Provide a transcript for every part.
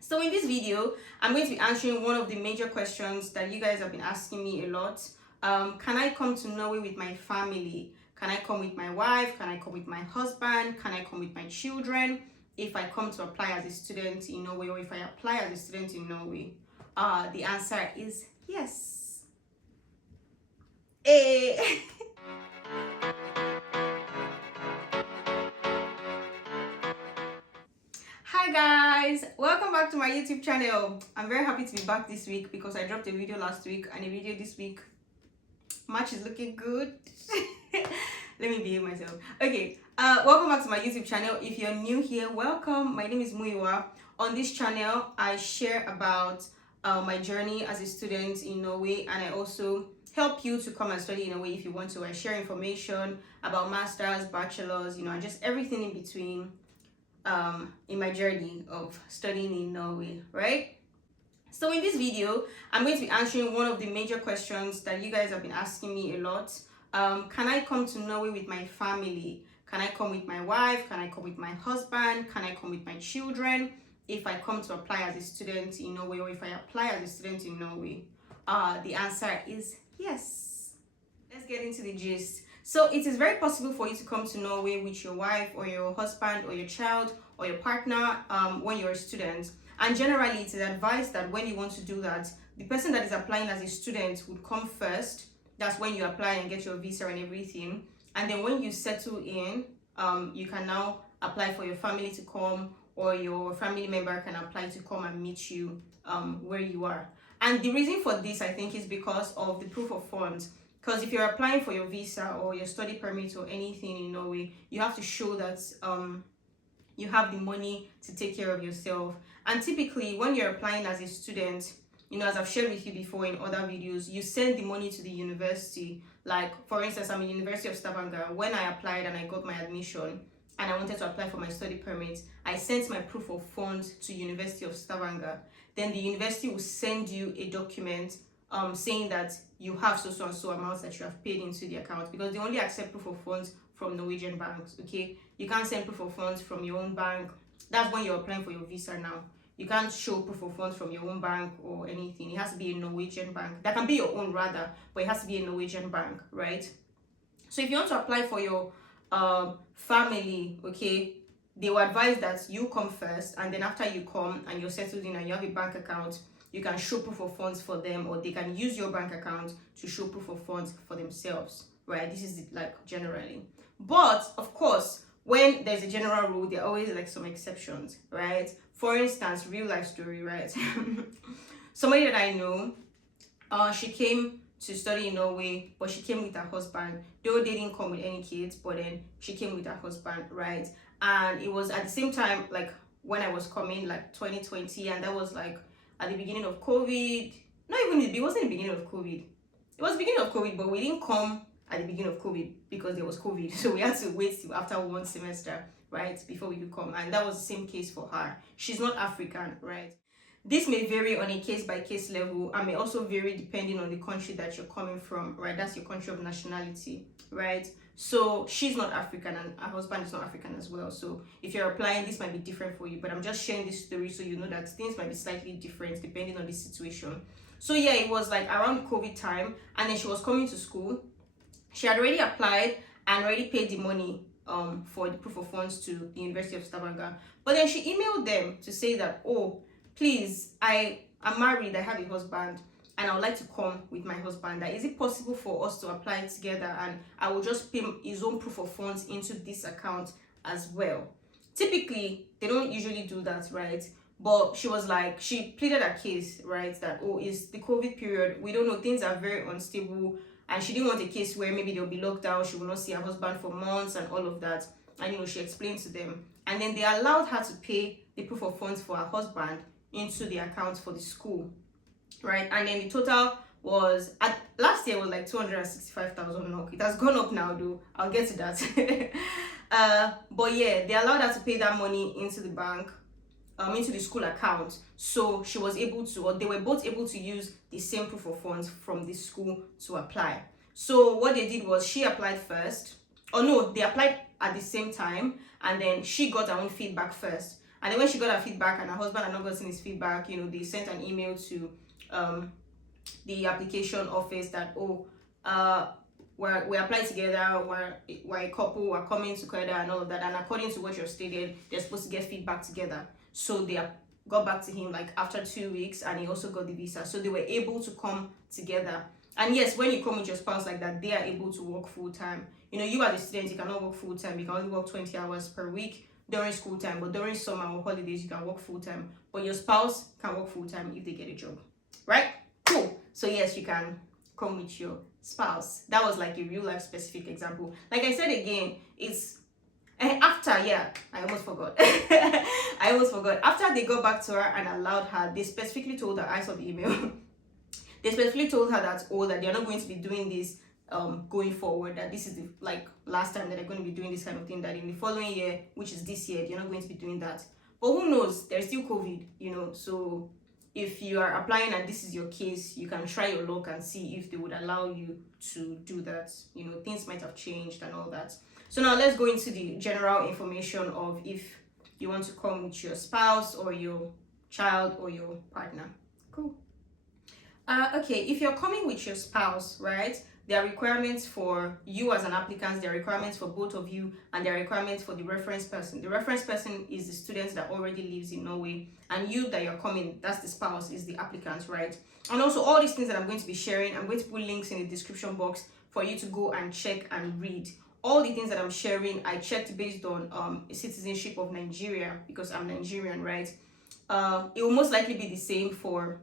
So in this video, I'm going to be answering one of the major questions that you guys have been asking me a lot. Can I come to Norway with my family? Can I come with my wife? Can I come with my husband? Can I come with my children? If I come to apply as a student in Norway, or if I apply as a student in Norway? The answer is yes. Eh. Hi guys, welcome back to my YouTube channel. I'm very happy to be back this week because I dropped a video last week and a video this week. Match is looking good. Let me behave myself. Okay, welcome back to my YouTube channel. If you're new here, welcome. My name is Muyiwa. On this channel, I share about my journey as a student in Norway, and I also help you to come and study in Norway if you want to. I share information about masters, bachelors, and just everything in between in my journey of studying in Norway, right? So in this video, I'm going to be answering one of the major questions that you guys have been asking me a lot. Can I come to Norway with my family? Can I come with my wife? Can I come with my husband? Can I come with my children? If I come to apply as a student in Norway, or if I apply as a student in Norway? The answer is yes. Let's get into the gist. So it is very possible for you to come to Norway with your wife or your husband or your child or your partner when you're a student. And generally, it is advised that when you want to do that, the person that is applying as a student would come first. That's when you apply and get your visa and everything. And then when you settle in, you can now apply for your family to come, or your family member can apply to come and meet you where you are. And the reason for this, I think, is because of the proof of funds. Because if you're applying for your visa or your study permit or anything in Norway, you have to show that you have the money to take care of yourself. And typically, when you're applying as a student, as I've shared with you before in other videos, you send the money to the university. Like, for instance, I'm in University of Stavanger. When I applied and I got my admission and I wanted to apply for my study permit, I sent my proof of funds to University of Stavanger. Then the university will send you a document saying that you have so and so amounts that you have paid into the account, because they only accept proof of funds from Norwegian banks. Okay, you can't send proof of funds from your own bank. That's when you're applying for your visa now. You can't show proof of funds from your own bank or anything. It has to be a Norwegian bank. That can be your own rather, but it has to be a Norwegian bank, right? So if you want to apply for your family, okay, they will advise that you come first, and then after you come and you're settled in and you have a bank account, you can show proof of funds for them, or they can use your bank account to show proof of funds for themselves, right? This is like generally. But of course, when there's a general rule, there are always like some exceptions, right? For instance, real life story, right? Somebody that I know, she came to study in Norway, but she came with her husband. Though they didn't come with any kids, but then she came with her husband, right? And it was at the same time, like when I was coming, like 2020, and that was like at the beginning of COVID. Not even, it wasn't the beginning of COVID. It was the beginning of COVID, but we didn't come at the beginning of COVID because there was COVID. So we had to wait till after one semester, right, before we could come. And that was the same case for her. She's not African, right? This may vary on a case-by-case level, and may also vary depending on the country that you're coming from, right? That's your country of nationality, right? So she's not African and her husband is not African as well. So if you're applying, this might be different for you, but I'm just sharing this story so you know that things might be slightly different depending on the situation. So yeah, it was like around the COVID time, and then she was coming to school. She had already applied and already paid the money for the proof of funds to the University of Stavanger. But then she emailed them to say that, oh, please, I'm married, I have a husband, and I would like to come with my husband. Is it possible for us to apply together, and I will just pay his own proof of funds into this account as well? Typically, they don't usually do that, right? But she was like, she pleaded her case, right? That, oh, it's the COVID period. We don't know, things are very unstable. And she didn't want a case where maybe they'll be locked down. She will not see her husband for months and all of that. And, she explained to them. And then they allowed her to pay the proof of funds for her husband into the account for the school, right? And then the total was, last year was like 265,000 NOK. It has gone up now though. I'll get to that. But yeah, they allowed her to pay that money into the bank, into the school account. So she was able to, or they were both able to use the same proof of funds from the school to apply. So what they did was she applied first. Oh no, they applied at the same time, and then she got her own feedback first. And then when she got her feedback and her husband had not gotten his feedback, they sent an email to the application office that, we apply together, we're a couple, we're coming together and all of that. And according to what you've stated, they're supposed to get feedback together. So they got back to him like after 2 weeks, and he also got the visa. So they were able to come together. And yes, when you come with your spouse like that, they are able to work full time. You as a student, you cannot work full time. You can only work 20 hours per week during school time, but during summer or holidays, you can work full time. But your spouse can work full time if they get a job, right? Cool. So yes, you can come with your spouse. That was like a real life specific example. Like I said again, it's after, I almost forgot. After they got back to her and allowed her, they specifically told her, I saw the email. They specifically told her that that they're not going to be doing this going forward, that this is the last time that they're going to be doing this kind of thing, that in the following year, which is this year, they're not going to be doing that. But who knows, there's still COVID, so if you are applying and this is your case, you can try your luck and see if they would allow you to do that. Things might have changed and all that. So now let's go into the general information of if you want to come with your spouse or your child or your partner. Cool. Okay, if you're coming with your spouse, right, there are requirements for you as an applicant, there are requirements for both of you, and there are requirements for the reference person. The reference person is the student that already lives in Norway, and you that you're coming, that's the spouse, is the applicant, right? And also all these things that I'm going to be sharing, I'm going to put links in the description box for you to go and check and read. All the things that I'm sharing, I checked based on citizenship of Nigeria, because I'm Nigerian, right? It will most likely be the same for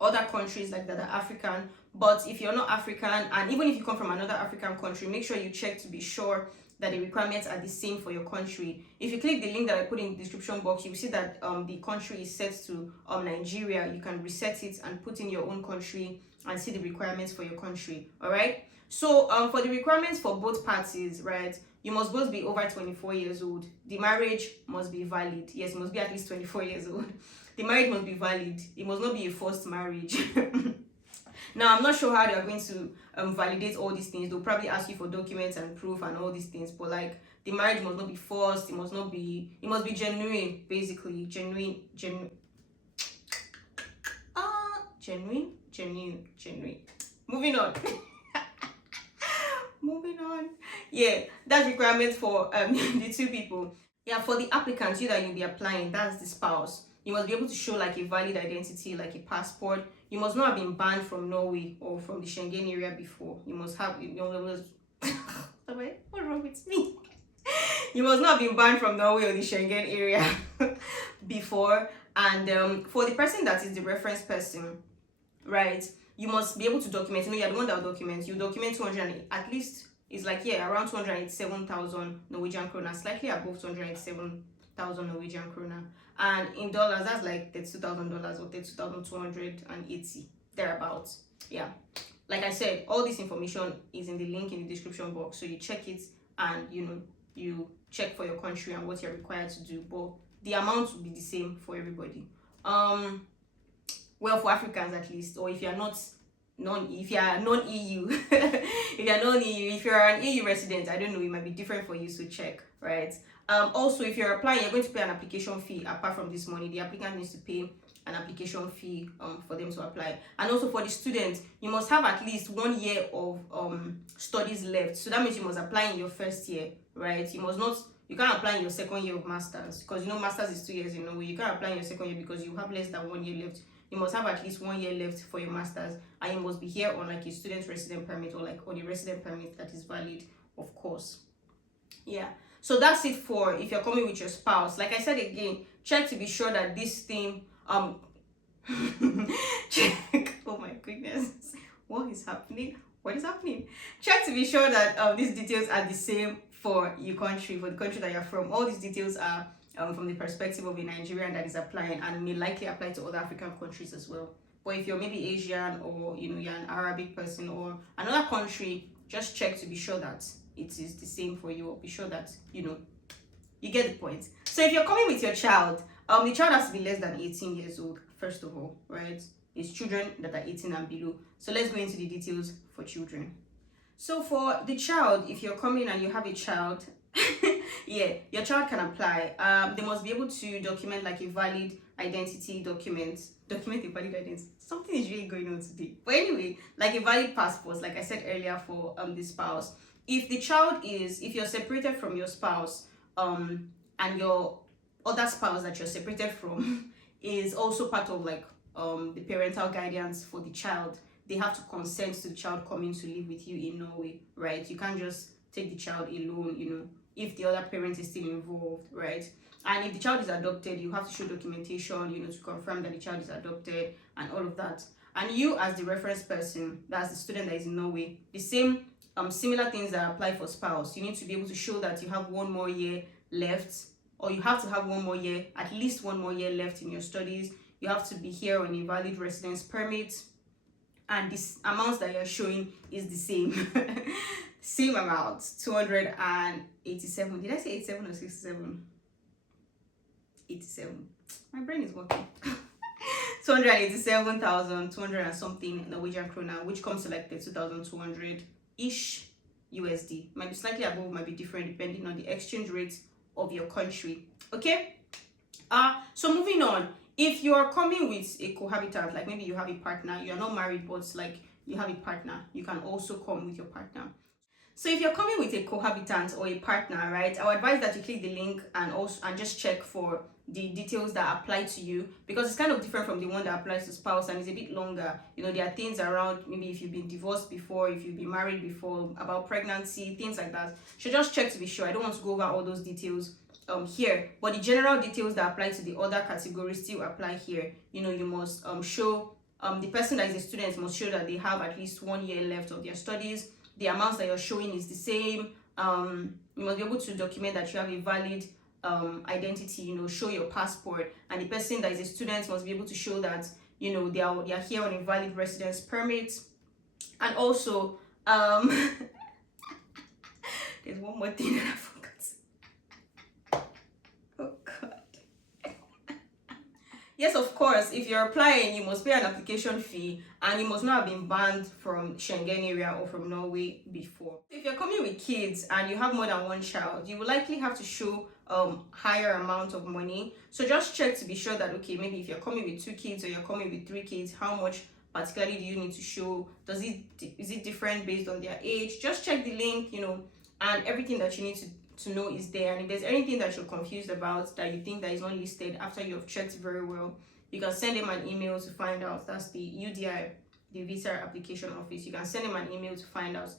other countries like that are African. But if you're not African, and even if you come from another African country, make sure you check to be sure that the requirements are the same for your country. If you click the link that I put in the description box, you will see that the country is set to Nigeria. You can reset it and put in your own country and see the requirements for your country. All right. So for the requirements for both parties, right, you must both be over 24 years old. The marriage must be valid. Yes, it must be at least 24 years old. The marriage must be valid. It must not be a forced marriage. Now, I'm not sure how they are going to validate all these things. They'll probably ask you for documents and proof and all these things. But the marriage must not be forced. It must be genuine, basically. Genuine. Moving on. Moving on. Yeah, that's requirements for the two people. Yeah, for the applicant, you that you'll be applying, that's the spouse. You must be able to show a valid identity, like a passport. You must not have been banned from Norway or from the Schengen area before. You must have, what's wrong with me? You must not have been banned from Norway or the Schengen area before. And for the person that is the reference person, right, you must be able to document. You're the one that will document. You document 200, at least, it's around 287,000 Norwegian krona, slightly above 287,000 Norwegian krona. And in dollars, that's $32,000 or 32,280, thereabouts. Yeah. Like I said, all this information is in the link in the description box. So you check it and, you check for your country and what you're required to do. But the amount will be the same for everybody. Well, for Africans at least, or if you're not if you're non-EU, if you're an EU resident, I don't know, it might be different for you, so check, right? Also, if you're applying, you're going to pay an application fee. Apart from this money, the applicant needs to pay an application fee for them to apply. And also for the students, you must have at least 1 year of studies left. So that means you must apply in your first year, right? You can't apply in your second year of masters, because masters is 2 years in Norway. You can't apply in your second year because you have less than 1 year left. You must have at least 1 year left for your masters, and you must be here on a student resident permit, or on a resident permit that is valid, of course. Yeah. So that's it for if you're coming with your spouse. Like I said again, check to be sure that this thing check. Oh my goodness, what is happening? Check to be sure that these details are the same for your country, for the country that you're from. All these details are from the perspective of a Nigerian that is applying, and may likely apply to other African countries as well. But if you're maybe Asian, or you're an Arabic person or another country, just check to be sure that it is the same for you, or be sure that you get the point. So if you're coming with your child, the child has to be less than 18 years old, first of all, right? It's children that are 18 and below. So let's go into the details for children. So for the child, if you're coming and you have a child, Yeah, your child can apply. They must be able to document like a valid identity document. Document a valid identity. Something is really going on today. But anyway, like a valid passport, like I said earlier, for the spouse. If the child is, if you're separated from your spouse, and your other spouse that you're separated from is also part of like the parental guidance for the child, they have to consent to the child coming to live with you in Norway, right? You can't just take the child alone, you know, if the other parent is still involved, right? And if the child is adopted, you have to show documentation, you know, to confirm that the child is adopted and all of that. And you as the reference person, that's the student that is in Norway, the same similar things that apply for spouse. You need to be able to show that you have one more year left, or you have to have one more year, at least one more year left in your studies. You have to be here on a valid residence permit, and this amount that you're showing is the same. Same amount, 287. Did I say 87 or 67? 87. My brain is working. 287,200 and something Norwegian krona, which comes to like 32,200 ish USD. Might be slightly above, might be different depending on the exchange rate of your country. Okay. So moving on. If you are coming with a cohabitant, like maybe you have a partner, you are not married, but like you have a partner, you can also come with your partner. So if you're coming with a cohabitant or a partner, right, I would advise that you click the link and just check for the details that apply to you, because it's kind of different from the one that applies to spouse and it's a bit longer. You know, there are things around maybe if you've been divorced before, if you've been married before, about pregnancy, things like that. So just check to be sure. I don't want to go over all those details here, but the general details that apply to the other categories still apply here. You know, you must show the person that is a student must show that they have at least 1 year left of their studies. The amounts that you're showing is the same. You must be able to document that you have a valid identity, you know, show your passport, and the person that is a student must be able to show that, you know, they are here on a valid residence permit. And also there's one more thing that I forgot. Oh god. Yes, of course, if you're applying, you must pay an application fee, and you must not have been banned from Schengen area or from Norway before. If you're coming with kids and you have more than one child, you will likely have to show higher amount of money. So just check to be sure that, okay, maybe if you're coming with 2 kids or you're coming with 3 kids, how much particularly do you need to show? Is it different based on their age? Just check the link, you know, and everything that you need to know is there. And if there's anything that you're confused about, that you think that is not listed after you have checked very well, you can send them an email to find out. That's the UDI, the visa application office. You can send them an email to find out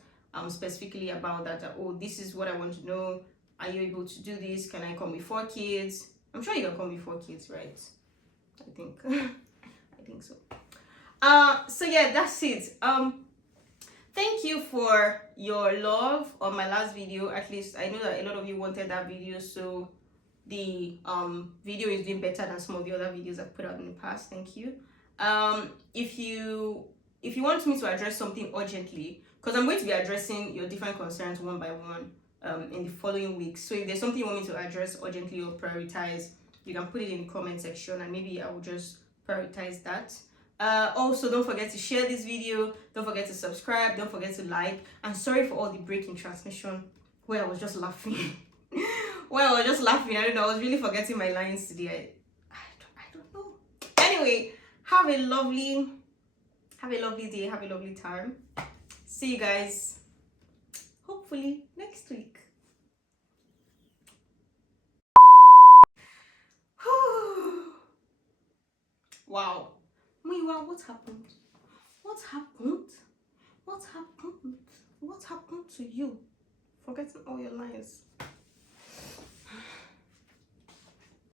specifically about that. Oh, this is what I want to know. Are you able to do this? Can I come with 4 kids? I'm sure you can come with 4 kids, right? I think I think so. So yeah, that's it. Thank you for your love on my last video. At least I know that a lot of you wanted that video, so the video is doing better than some of the other videos I've put out in the past. Thank you. If you want me to address something urgently, because I'm going to be addressing your different concerns one by one in the following weeks. So if there's something you want me to address urgently or prioritize, you can put it in the comment section and maybe I will just prioritize that. Also, don't forget to share this video, don't forget to subscribe, don't forget to like, and sorry for all the breaking transmission where I was just laughing. Well, I was just laughing, I don't know, I was really forgetting my lines today. I don't know. Anyway, have a lovely day, have a lovely time. See you guys hopefully next week. Wow. Muyiwa, what happened? What happened? What happened? What happened to you? Forgetting all your lines.